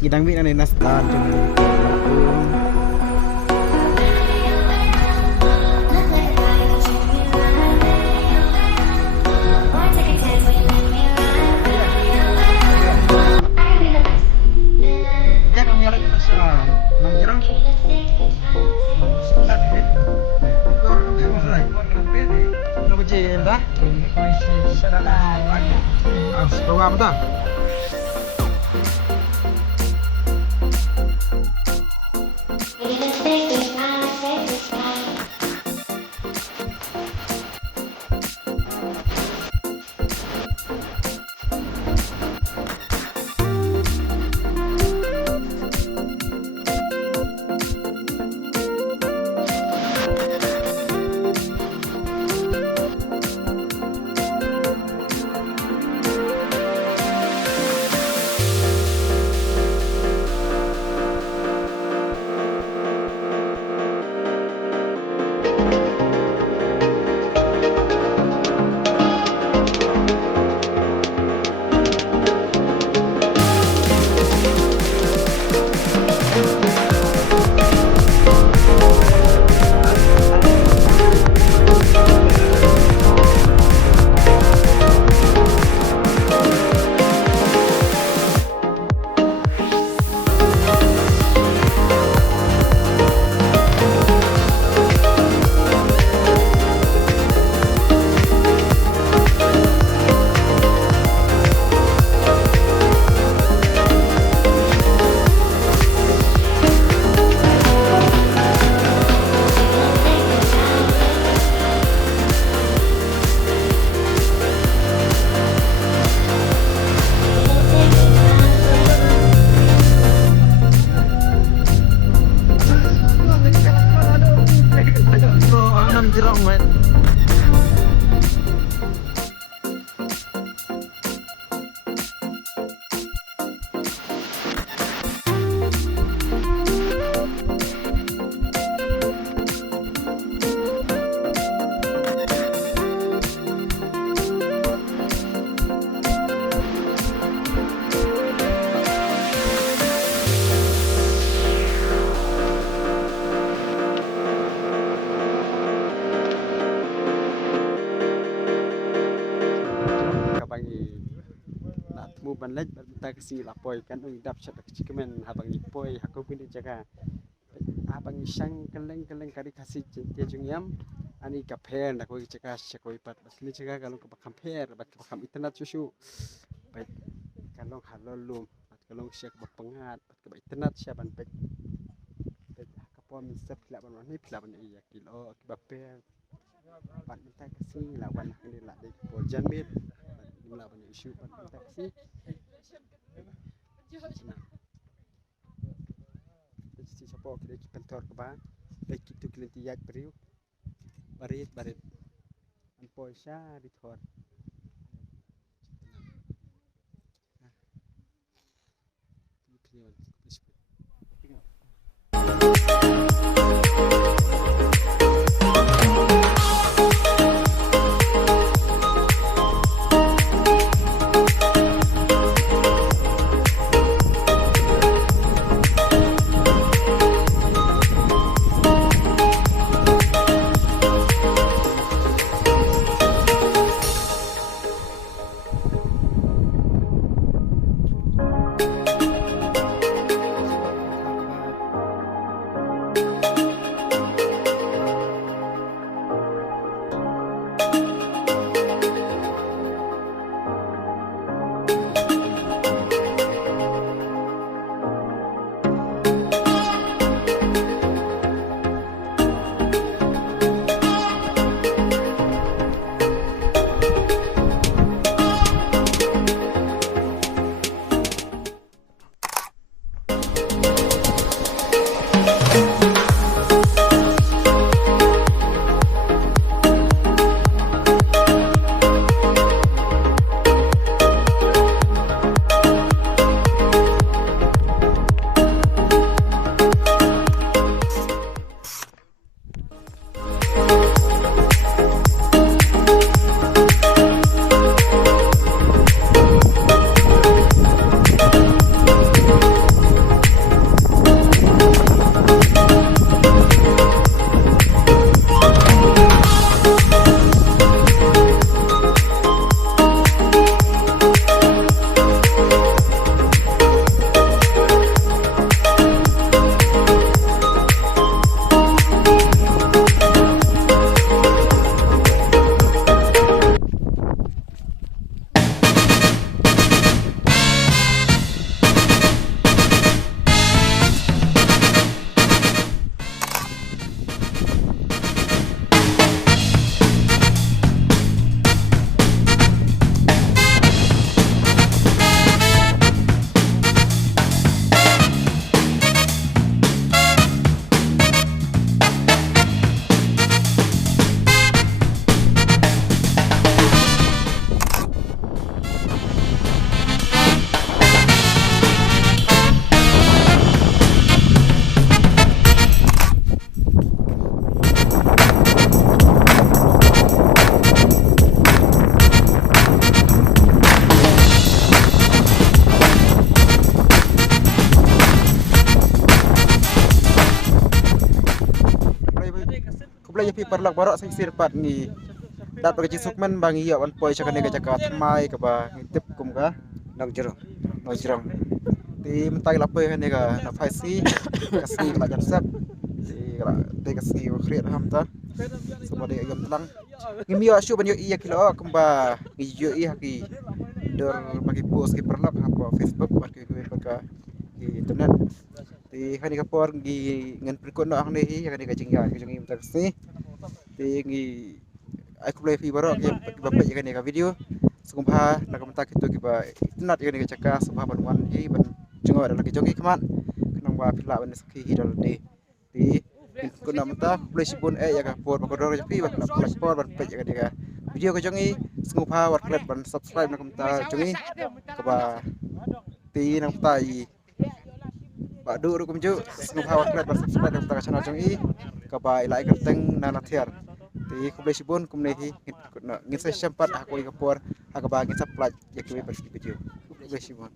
Gidang mi na nastan jung. Ya kami orang pasal Nongjrong. Kenapa je dah? Bawa apa dah? Nongjrong man. Ban lej ta kasi lapoi kan ung dap chat kmen habang ipoi hakau pin jaga habang isang kaleng kari kasi je jungyam ani kapher na ko jaga chakoi pat basli jaga kalau ke kapher bat kam internet susu baik kalau halolum bat kalau siak bapengat bat ke internet siapan pek kapom sep laban ni laban iya kilo kapher bat minta kasi lawan ni la de pojan mit laban isu bat minta kasi si siapa kita kantor ke ba baik itu kelenti yak beriu barit an poisa di thor boleh pi perlak borok sing sirpat ni dat bagi sukmen bang iya wan poi cakane ga caka tmai ka ba ngitip kum ga nongjrong ti mentai lapai kan ga na faisi kasi la jan sap ti kasi khriat ham ta semua de ayam telang ngimi asu banyo iya kilo kemba ngiyo iya ki dor bagi post ki perlak apa Facebook bagi ka internet ti khani ka por gi ngan prikon no ang nei khani ka jingya ki jongi taksi ti ngi aku boleh fi barok ki bapak khani ka video sumha nak mata kitu ki ba internet khani ka caka sumha ban hi ban jongo ada lagi jongi kaman kenang ba pila ban ski hidal de ti kun na mata boleh shibun ya ka por ba dor fi ban por ban pe khani ka video ka jongi sumha wat klet ban subscribe nak mata jongi ka ba ti nak mata Pak Du ru kumju snu hawat klat subscribe ke channel jong i ka ba ilai kerteng na lathiar ti kuble sibun kumne hi ngin se sempat aku i kapor aga ba ngin saplaj yakwe video kuble sibun